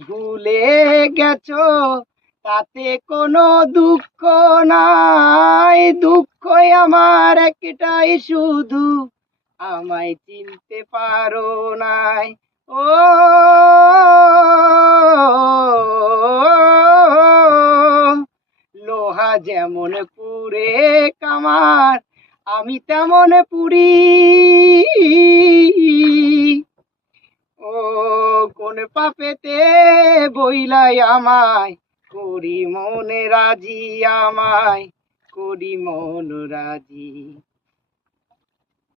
ভুলে গেছো তাতে কোনো দুঃখ নাই, দুঃখ আমার একটাই শুধু আমায় চিনতে পারো নাই। ও লোহা যেমন পুড়ে কামার, আমি তেমন পুরি। ও কোন পাপেতে বইলাই আমায়, করি মন রাজি আমায়, করি মন রাজি।